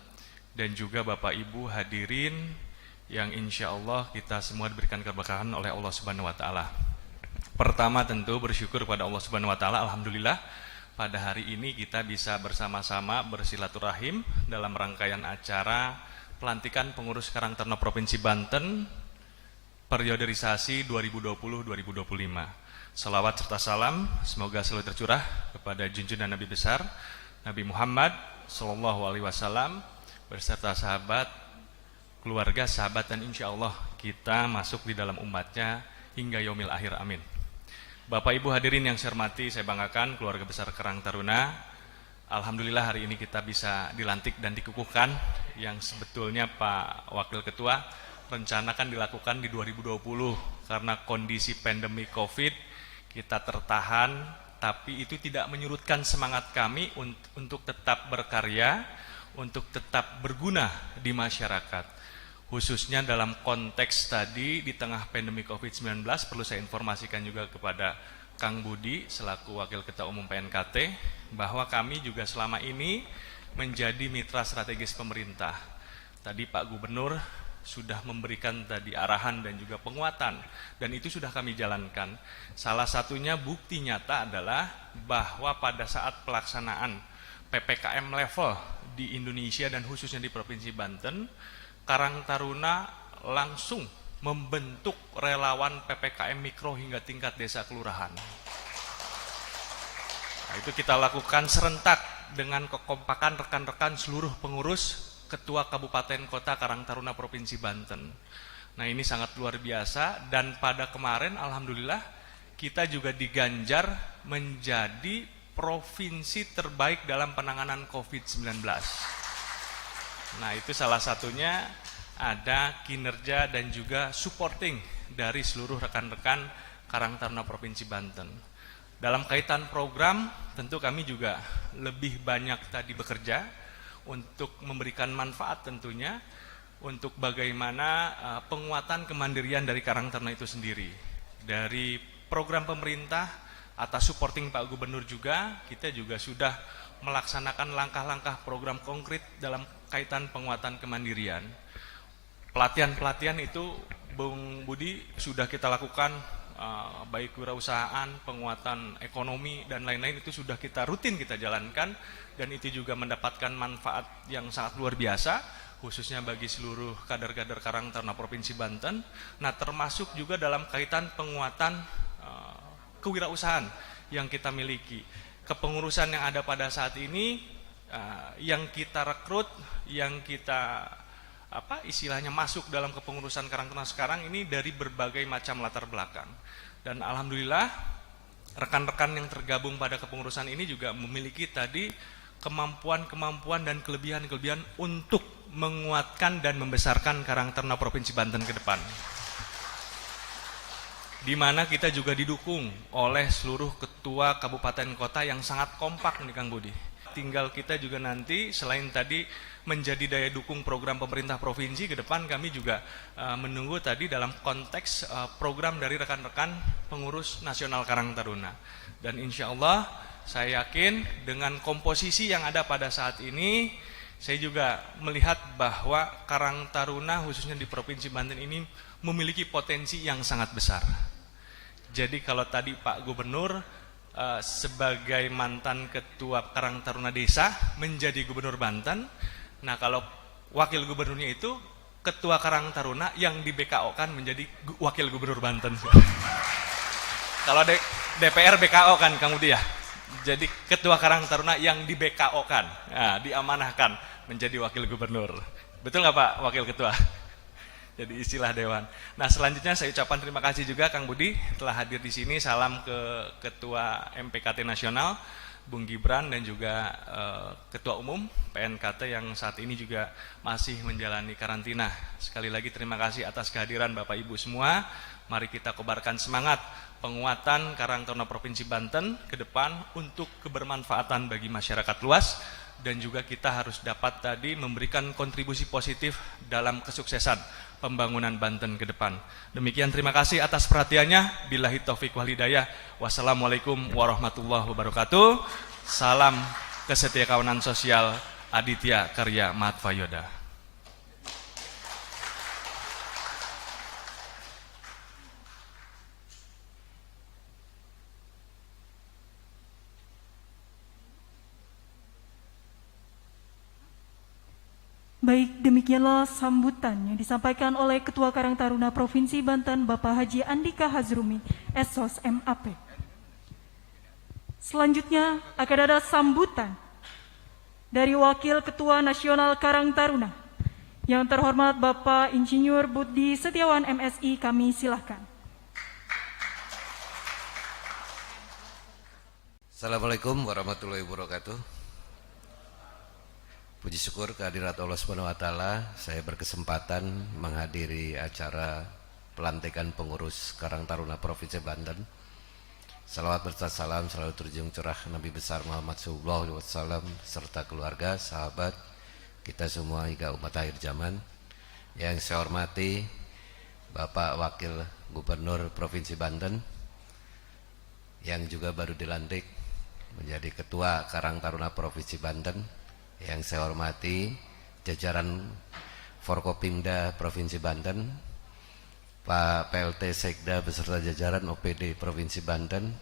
dan juga Bapak Ibu hadirin yang insya Allah kita semua diberikan keberkahan oleh Allah Subhanahu wa Ta'ala. Pertama tentu bersyukur kepada Allah Subhanahu wa Ta'ala, alhamdulillah pada hari ini kita bisa bersama-sama bersilaturahim dalam rangkaian acara pelantikan pengurus Karang Taruna Provinsi Banten perioderisasi 2020-2025. Salawat serta salam semoga selalu tercurah kepada junjungan Nabi besar Nabi Muhammad Sallallahu Alaihi Wasallam beserta sahabat, keluarga, sahabat, dan insya Allah kita masuk di dalam umatnya hingga yaumil akhir. Amin. Bapak Ibu hadirin yang saya hormati, saya banggakan keluarga besar Karang Taruna. Alhamdulillah hari ini kita bisa dilantik dan dikukuhkan yang sebetulnya Pak Wakil Ketua rencanakan dilakukan di 2020 karena kondisi pandemi COVID kita tertahan, tapi itu tidak menyurutkan semangat kami untuk tetap berkarya, untuk tetap berguna di masyarakat. Khususnya dalam konteks tadi di tengah pandemi COVID-19, perlu saya informasikan juga kepada Kang Budi selaku Wakil Ketua Umum PNKT bahwa kami juga selama ini menjadi mitra strategis pemerintah. Tadi Pak Gubernur sudah memberikan tadi arahan dan juga penguatan, dan itu sudah kami jalankan. Salah satunya bukti nyata adalah bahwa pada saat pelaksanaan PPKM level di Indonesia dan khususnya di Provinsi Banten, Karang Taruna langsung membentuk relawan PPKM mikro hingga tingkat desa kelurahan. Nah, itu kita lakukan serentak dengan kekompakan rekan-rekan seluruh pengurus Ketua Kabupaten Kota Karang Taruna Provinsi Banten. Nah, ini sangat luar biasa, dan pada kemarin alhamdulillah kita juga diganjar menjadi provinsi terbaik dalam penanganan COVID-19. Nah, itu salah satunya ada kinerja dan juga supporting dari seluruh rekan-rekan Karang Taruna Provinsi Banten. Dalam kaitan program, tentu kami juga lebih banyak tadi bekerja untuk memberikan manfaat tentunya untuk bagaimana penguatan kemandirian dari Karang Taruna itu sendiri. Dari program pemerintah atas supporting Pak Gubernur juga, kita juga sudah melaksanakan langkah-langkah program konkret dalam kaitan penguatan kemandirian. Pelatihan-pelatihan itu Bung Budi sudah kita lakukan, baik wirausahaan, penguatan ekonomi, dan lain-lain itu sudah kita rutin kita jalankan, dan itu juga mendapatkan manfaat yang sangat luar biasa, khususnya bagi seluruh kader-kader Karang Taruna Provinsi Banten. Nah, termasuk juga dalam kaitan penguatan kewirausahaan yang kita miliki. Kepengurusan yang ada pada saat ini, yang kita rekrut, yang kita istilahnya masuk dalam kepengurusan Karang Taruna sekarang ini dari berbagai macam latar belakang. Dan alhamdulillah rekan-rekan yang tergabung pada kepengurusan ini juga memiliki tadi kemampuan-kemampuan dan kelebihan-kelebihan untuk menguatkan dan membesarkan Karang Taruna Provinsi Banten ke depan. Di mana kita juga didukung oleh seluruh ketua kabupaten kota yang sangat kompak nih Kang Budi. Tinggal kita juga nanti selain tadi menjadi daya dukung program pemerintah provinsi, ke depan kami juga menunggu tadi dalam konteks program dari rekan-rekan pengurus nasional Karang Taruna. Dan insya Allah saya yakin dengan komposisi yang ada pada saat ini, saya juga melihat bahwa Karang Taruna khususnya di Provinsi Banten ini memiliki potensi yang sangat besar. Jadi kalau tadi Pak Gubernur sebagai mantan ketua Karang Taruna Desa menjadi Gubernur Banten, nah kalau Wakil Gubernurnya itu Ketua Karang Taruna yang di BKO-kan menjadi Wakil Gubernur Banten. Kalau DPR BKO kan Kang Budi ya? Jadi Ketua Karang Taruna yang di BKO-kan, nah, diamanahkan menjadi Wakil Gubernur. Betul nggak Pak Wakil Ketua? Jadi istilah Dewan. Nah, selanjutnya saya ucapkan terima kasih juga Kang Budi telah hadir di sini. Salam ke Ketua MPKT Nasional Bung Gibran dan juga Ketua Umum PNKT yang saat ini juga masih menjalani karantina. Sekali lagi terima kasih atas kehadiran Bapak Ibu semua. Mari kita kobarkan semangat penguatan Karang Taruna Provinsi Banten ke depan untuk kebermanfaatan bagi masyarakat luas, dan juga kita harus dapat tadi memberikan kontribusi positif dalam kesuksesan pembangunan Banten ke depan. Demikian, terima kasih atas perhatiannya. Billahi taufiq wal hidayah. Wassalamualaikum warahmatullahi wabarakatuh. Salam kesetiakawanan sosial Aditya Karya Matvayoda. Baik, demikianlah sambutan yang disampaikan oleh Ketua Karang Taruna Provinsi Banten, Bapak Haji Andika Hazrumi, SOS MAP. Selanjutnya akan ada sambutan dari Wakil Ketua Nasional Karang Taruna, yang terhormat Bapak Insinyur Budi Setiawan MSI, kami silahkan. Assalamualaikum warahmatullahi wabarakatuh. Puji syukur kehadirat Allah SWT, saya berkesempatan menghadiri acara pelantikan pengurus Karang Taruna Provinsi Banten. Salawat berserta salam selalu terjun curah Nabi besar Muhammad SAW serta keluarga, sahabat, kita semua hingga umat akhir zaman. Yang saya hormati Bapak Wakil Gubernur Provinsi Banten yang juga baru dilantik menjadi Ketua Karang Taruna Provinsi Banten. Yang saya hormati jajaran Forkopimda Provinsi Banten, Pak PLT Sekda beserta jajaran OPD Provinsi Banten,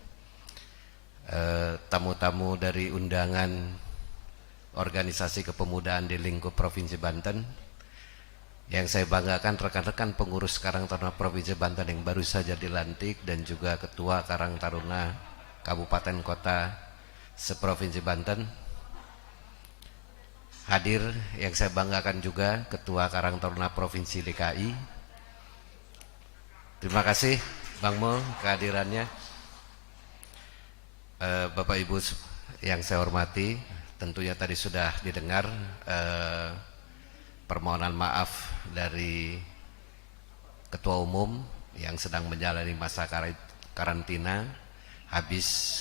tamu-tamu dari undangan organisasi kepemudaan di lingkup Provinsi Banten. Yang saya banggakan rekan-rekan pengurus Karang Taruna Provinsi Banten yang baru saja dilantik dan juga Ketua Karang Taruna Kabupaten Kota seprovinsi Banten. Hadir yang saya banggakan juga Ketua Karang Taruna Provinsi DKI. Terima kasih Bang Mul kehadirannya. Bapak Ibu yang saya hormati, tentunya tadi sudah didengar permohonan maaf dari Ketua Umum yang sedang menjalani masa karantina habis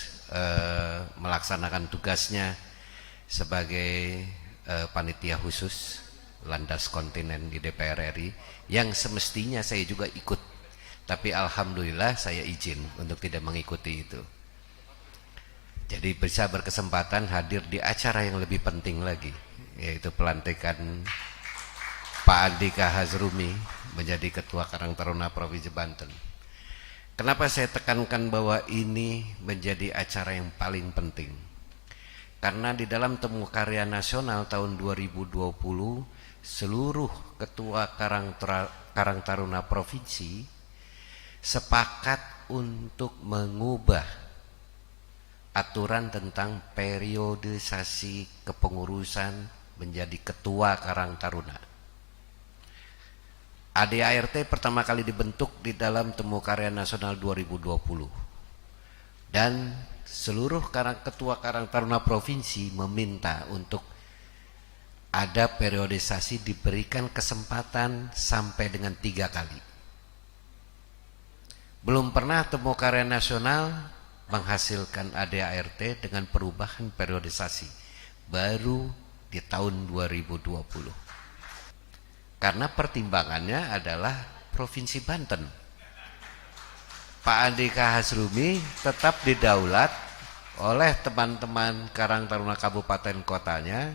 melaksanakan tugasnya sebagai panitia khusus landas kontinen di DPR RI yang semestinya saya juga ikut, tapi alhamdulillah saya izin untuk tidak mengikuti itu. Jadi bisa berkesempatan hadir di acara yang lebih penting lagi, yaitu pelantikan Pak Andika Hazrumi menjadi Ketua Karang Taruna Provinsi Banten. Kenapa saya tekankan bahwa ini menjadi acara yang paling penting? Karena di dalam Temu Karya Nasional tahun 2020 seluruh Ketua Karang Taruna Provinsi sepakat untuk mengubah aturan tentang periodisasi kepengurusan menjadi Ketua Karang Taruna. ADART pertama kali dibentuk di dalam Temu Karya Nasional 2020 dan seluruh Ketua Karang Taruna Provinsi meminta untuk ada periodisasi, diberikan kesempatan sampai dengan 3 kali. Belum pernah Temu Karya Nasional menghasilkan ADART dengan perubahan periodisasi, baru di tahun 2020. Karena pertimbangannya adalah Provinsi Banten. Pak Andika Hazrumi tetap didaulat oleh teman-teman Karang Taruna Kabupaten Kotanya,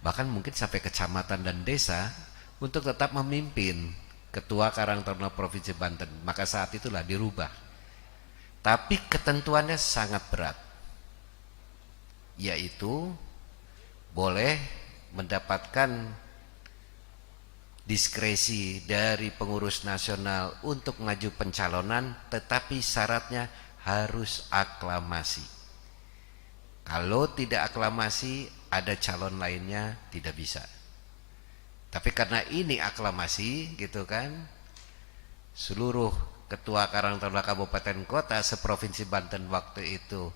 bahkan mungkin sampai kecamatan dan desa, untuk tetap memimpin Ketua Karang Taruna Provinsi Banten. Maka saat itulah dirubah. Tapi ketentuannya sangat berat, yaitu boleh mendapatkan diskresi dari pengurus nasional untuk maju pencalonan, tetapi syaratnya harus aklamasi. Kalau tidak aklamasi, ada calon lainnya tidak bisa. Tapi karena ini aklamasi, gitu kan, seluruh Ketua Karang Taruna Kabupaten Kota seprovinsi Banten waktu itu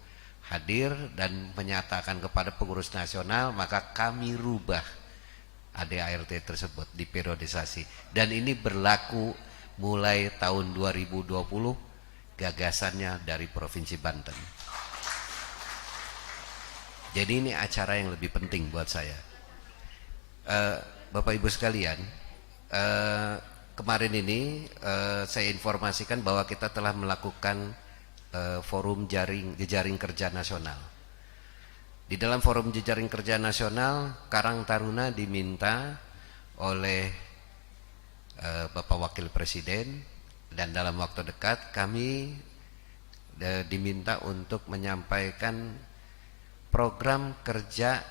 hadir dan menyatakan kepada pengurus nasional, maka kami rubah ADART tersebut di periodisasi, dan ini berlaku mulai tahun 2020, gagasannya dari Provinsi Banten. Jadi ini acara yang lebih penting buat saya. Bapak Ibu sekalian, kemarin ini saya informasikan bahwa kita telah melakukan forum jejaring kerja nasional. Di dalam forum jejaring kerja nasional, Karang Taruna diminta oleh Bapak Wakil Presiden, dan dalam waktu dekat kami diminta untuk menyampaikan program kerja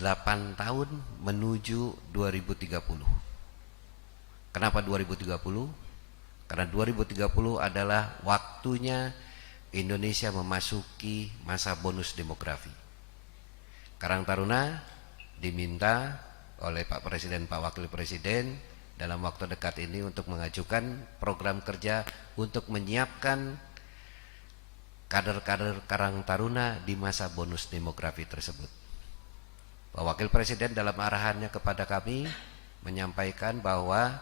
8 tahun menuju 2030. Kenapa 2030? Karena 2030 adalah waktunya Indonesia memasuki masa bonus demografi. Karang Taruna diminta oleh Pak Presiden, Pak Wakil Presiden dalam waktu dekat ini untuk mengajukan program kerja untuk menyiapkan kader-kader Karang Taruna di masa bonus demografi tersebut. Pak Wakil Presiden dalam arahannya kepada kami menyampaikan bahwa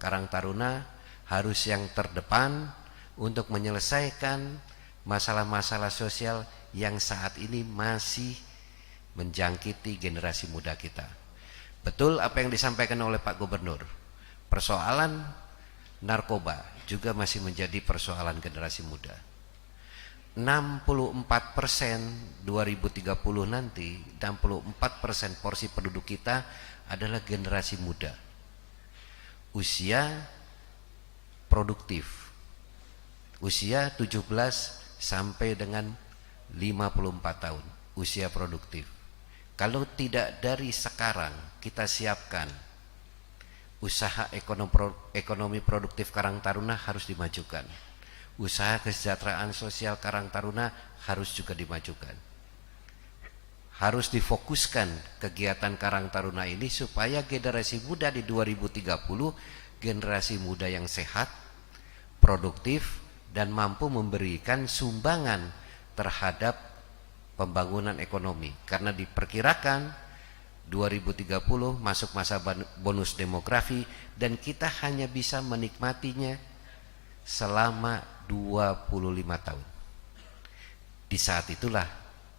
Karang Taruna harus yang terdepan untuk menyelesaikan masalah-masalah sosial yang saat ini masih menjangkiti generasi muda kita. Betul apa yang disampaikan oleh Pak Gubernur, persoalan narkoba juga masih menjadi persoalan generasi muda. 64% 2030 nanti, 64% porsi penduduk kita adalah generasi muda, usia produktif, usia 17 sampai dengan 54 tahun, usia produktif. Kalau tidak dari sekarang kita siapkan, usaha ekonomi produktif Karang Taruna harus dimajukan. Usaha kesejahteraan sosial Karang Taruna harus juga dimajukan. Harus difokuskan kegiatan Karang Taruna ini supaya generasi muda di 2030 generasi muda yang sehat, produktif, dan mampu memberikan sumbangan terhadap pembangunan ekonomi. Karena diperkirakan 2030 masuk masa bonus demografi dan kita hanya bisa menikmatinya selama 25 tahun. Di saat itulah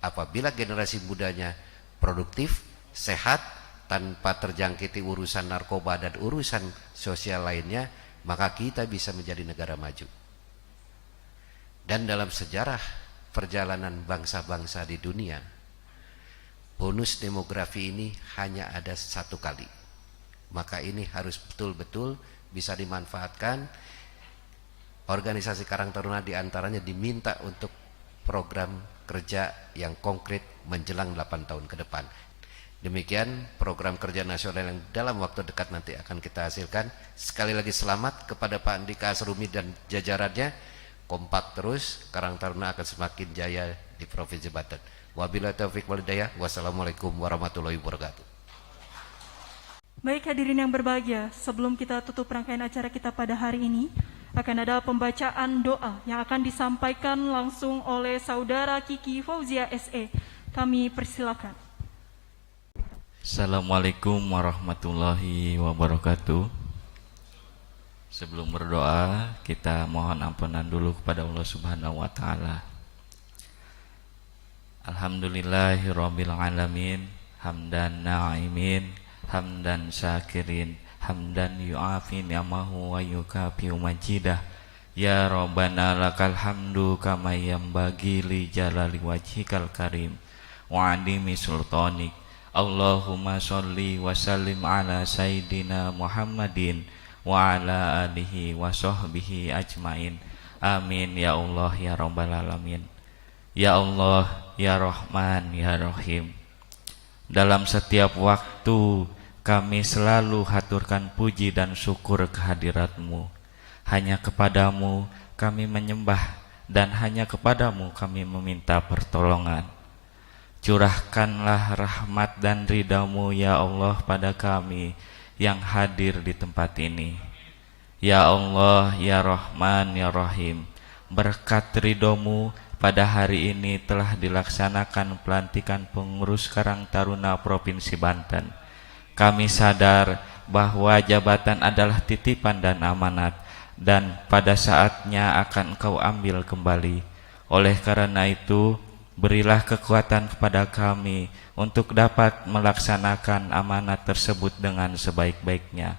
apabila generasi mudanya produktif, sehat, tanpa terjangkiti urusan narkoba dan urusan sosial lainnya, maka kita bisa menjadi negara maju. Dan dalam sejarah perjalanan bangsa-bangsa di dunia, bonus demografi ini hanya ada satu kali. Maka ini harus betul-betul bisa dimanfaatkan. Organisasi Karang Taruna diantaranya diminta untuk program kerja yang konkret menjelang 8 tahun ke depan. Demikian program kerja nasional yang dalam waktu dekat nanti akan kita hasilkan. Sekali lagi selamat kepada Pak Andika Asrumi dan jajarannya. Kompak terus, Karang Taruna akan semakin jaya di Provinsi Banten. Wabillahi taufiq wal hidayah. Wassalamualaikum warahmatullahi wabarakatuh. Baik hadirin yang berbahagia, sebelum kita tutup rangkaian acara kita pada hari ini, akan ada pembacaan doa yang akan disampaikan langsung oleh Saudara Kiki Fauzia SE. Kami persilakan. Assalamualaikum warahmatullahi wabarakatuh. Sebelum berdoa, kita mohon ampunan dulu kepada Allah Subhanahu wa taala. Alhamdulillahirabbil alamin, hamdan na'imin, hamdan syakirin, hamdan yu'afi ni'amahu wa yukafi majidah. Ya Rabbana lakal hamdu kama yanbaghi li jalali wajhikal karim wa 'azimi sultanik. Allahumma sholli wa sallim ala sayyidina Muhammadin wa ala alihi wa sahbihi ajmain. Amin ya Allah ya Rabbal alamin. Ya Allah ya Rahman ya Rahim. Dalam setiap waktu kami selalu haturkan puji dan syukur kehadirat-Mu. Hanya kepadamu kami menyembah dan hanya kepadamu kami meminta pertolongan. Curahkanlah rahmat dan ridha-Mu ya Allah pada kami yang hadir di tempat ini. Ya Allah, ya Rahman, ya Rahim, berkat ridha-Mu pada hari ini telah dilaksanakan pelantikan pengurus Karang Taruna Provinsi Banten. Kami sadar bahwa jabatan adalah titipan dan amanat, dan pada saatnya akan Engkau ambil kembali. Oleh karena itu, berilah kekuatan kepada kami untuk dapat melaksanakan amanat tersebut dengan sebaik-baiknya,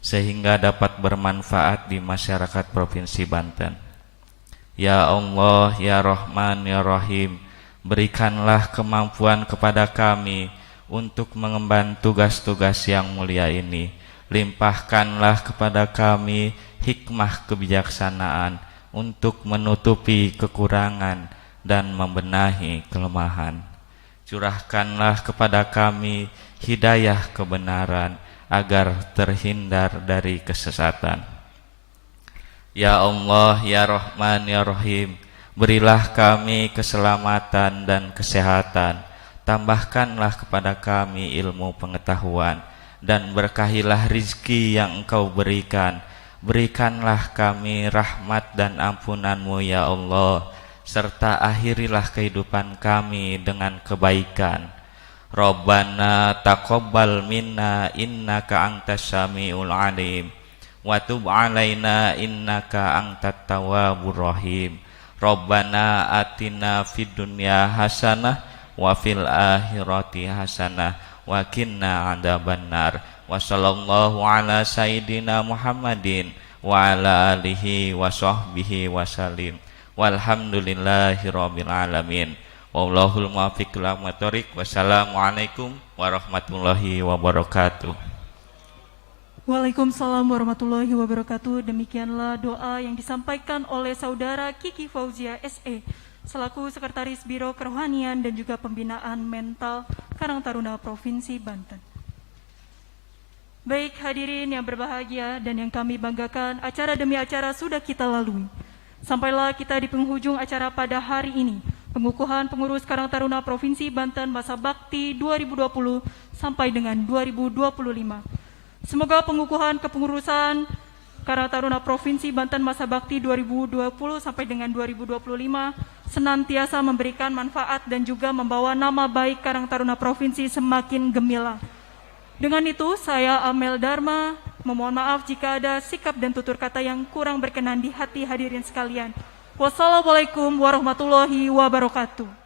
sehingga dapat bermanfaat di masyarakat Provinsi Banten. Ya Allah, ya Rahman, ya Rahim, berikanlah kemampuan kepada kami untuk mengemban tugas-tugas yang mulia ini. Limpahkanlah kepada kami hikmah kebijaksanaan untuk menutupi kekurangan dan membenahi kelemahan. Curahkanlah kepada kami hidayah kebenaran agar terhindar dari kesesatan. Ya Allah, ya Rahman, ya Rahim, berilah kami keselamatan dan kesehatan. Tambahkanlah kepada kami ilmu pengetahuan dan berkahilah rizki yang Engkau berikan. Berikanlah kami rahmat dan ampunan-Mu ya Allah, serta akhirilah kehidupan kami dengan kebaikan. Rabbana taqabbal minna innaka antas samiul alim wa tub alaina innaka antat tawwabur rahim. Rabbana atina fid dunya hasanah wa fil akhirati hasanah wa qina adzabannar. Wa sallallahu ala sayyidina Muhammadin wa ala alihi wa sahbihi wasallim. Walhamdulillahi rabbil alamin. Wallahul muwaffiq ila aqwamit. Wassalamualaikum warahmatullahi wabarakatuh. Waalaikumsalam warahmatullahi wabarakatuh. Demikianlah doa yang disampaikan oleh Saudara Kiki Fauzia SE selaku Sekretaris Biro Kerohanian dan juga Pembinaan Mental Karang Taruna Provinsi Banten. Baik hadirin yang berbahagia dan yang kami banggakan, acara demi acara sudah kita lalui. Sampailah kita di penghujung acara pada hari ini, pengukuhan pengurus Karang Taruna Provinsi Banten masa bakti 2020 sampai dengan 2025. Semoga pengukuhan kepengurusan Karang Taruna Provinsi Banten masa bakti 2020 sampai dengan 2025 senantiasa memberikan manfaat dan juga membawa nama baik Karang Taruna Provinsi semakin gemilang. Dengan itu, saya Amel Dharma memohon maaf jika ada sikap dan tutur kata yang kurang berkenan di hati hadirin sekalian. Wassalamualaikum warahmatullahi wabarakatuh.